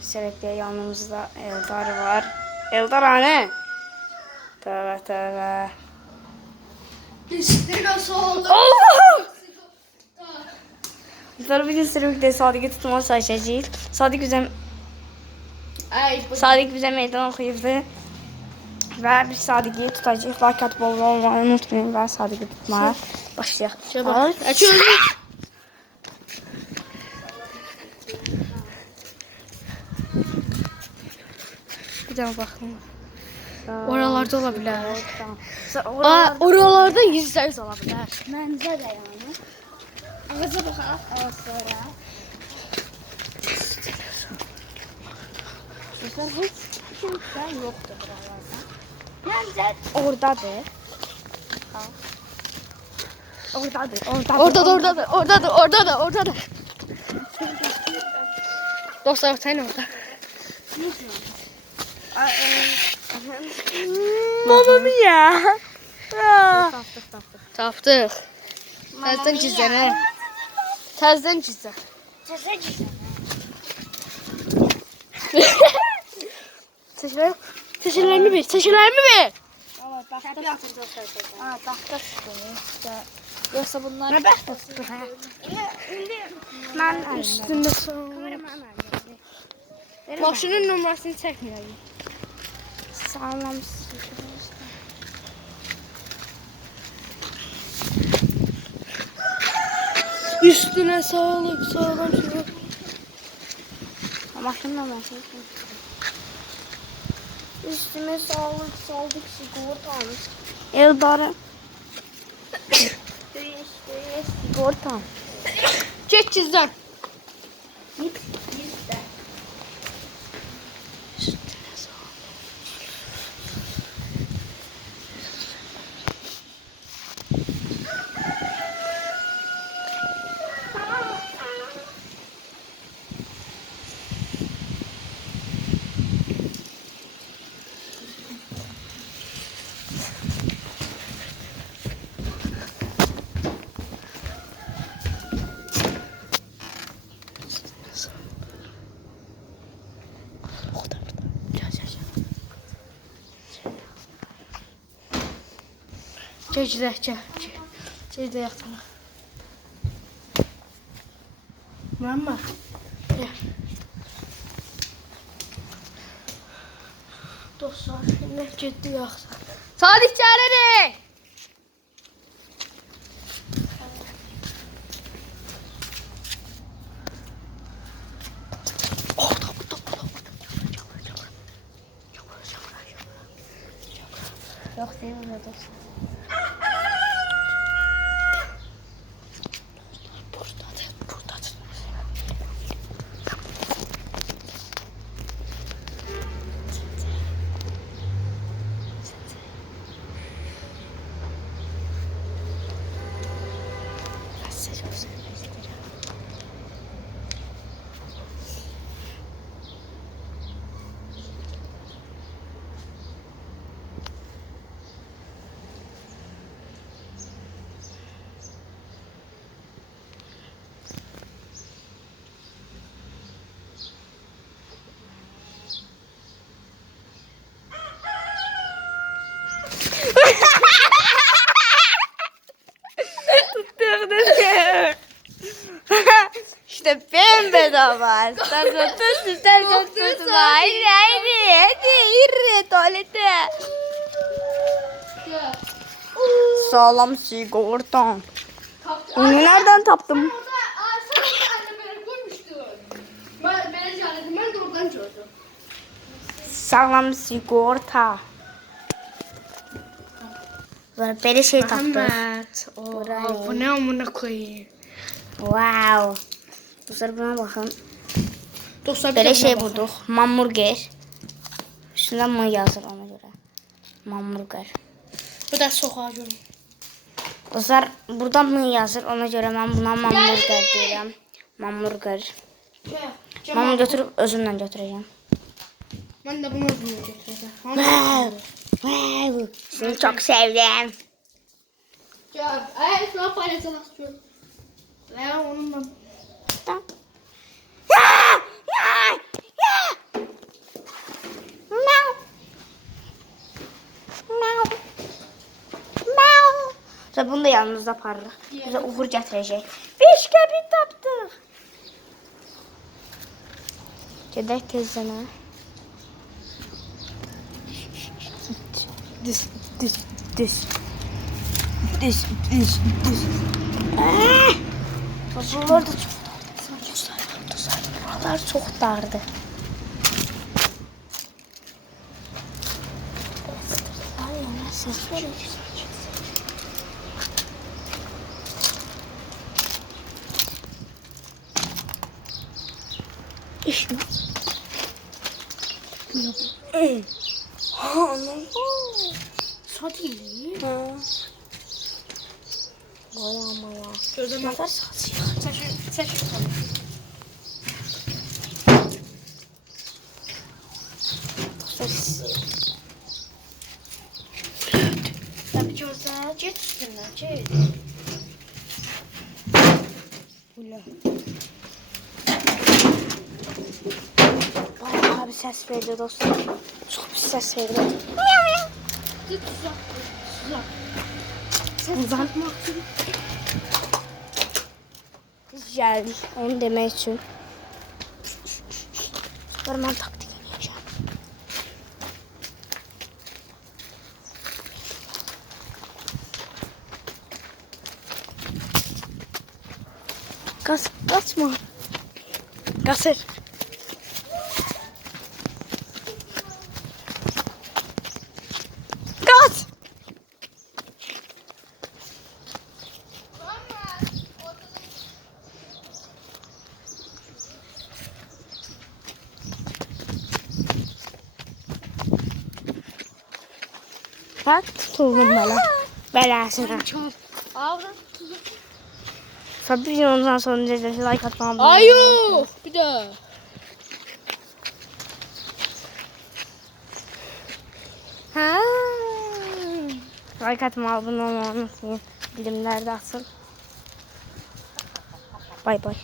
Sürekli yanımızda Eldar var. Eldar anne. Tövbe tövbe. Allah! Eldar bugün sürekli Sadık'ı tutma çalışacağız. Sadık bize meydan okuyurdu. Ve biz Sadık'ı tutacağız. Like atıp olmayı unutmayın ve Sadık'ı tutmaya başlayalım. Bir daha bakalım. Oralarda olabilir. Oralarda %100 olabilir. Məncə də yəni. Ağaca baxaq. Sonra. Mesela hiç kimse yoktu buralarda. Məncə oradadır. Oradadır. Dostlar sen orada. Mamma mia. Tapdık. Təzdən cizənə. Təzdən cizə. Seçilərimi ver. Ama tahta sıkılır. Yoksa bunlar... Ne tahta sıkılır? Ben Üstünde Maşının numarasını çəkməyəyim. sağlam Üstüne sağlam sürük. Maşının numarası. Üstüme sağlık sigortam. Eldar'ım. Sigortam. Geç cizdən. Gecdə yataq. Məmmə. Dostlar, nə getdi yaxşı. Salih gəlirik. Yok değil mi dostlar? İşte bembedava. Hayır, tuvalete. Sağlam sigortam. Onu nereden taptım? Sağlam sigorta. Böyle şey taptım. Bu ne amına koyayım. Wow. Dostlar buna bakın. Dostlar Böyle şey bulduk. Hamburger. Şundan mı yazır ona göre? Hamburger. Bu da sokağa görün. Dostlar buradan mı yazır ona göre ben buna hamburger diyorum. Hamburger. Ben bunu götürüp özümden götüreceğim. Ben de bunu götüreceğim. Wow. Seni çok sevdim. Ya, şuna paylaşalım. Ve onunla. Tamam. Dostlar bunu da yanımızda aparırıq. Bizə uğur gətirəcək. 5 qəpik tapdıq. Gedək tezdən. Düz, düz, düz. Düz, düz, düz. Buralar da çox dardı. Buralar çox dardı. Ses verir. İşte. Ha, ne? Satayım. Ha. Vay ama ya. Gözüm Ne kadar satıyor. Sen şu Tabii gözler get üstünden get. Ula. Bayağı bir ses verdi dostlar. Çok bir ses verdi. Git uzak. Uzak. Uzatmak için. Biz geldik. Onu demek için. Sonra ben taktik oynayacağım. Kaçma. Kasır. Kaç. Bak tutuldum belasına. Ağzın. Tabii ondan sonra like atmam. Ayo. Bir daha. Ha. Like atma, abone olmayı unutmayın. Bilimlerde asıl. Bay bay.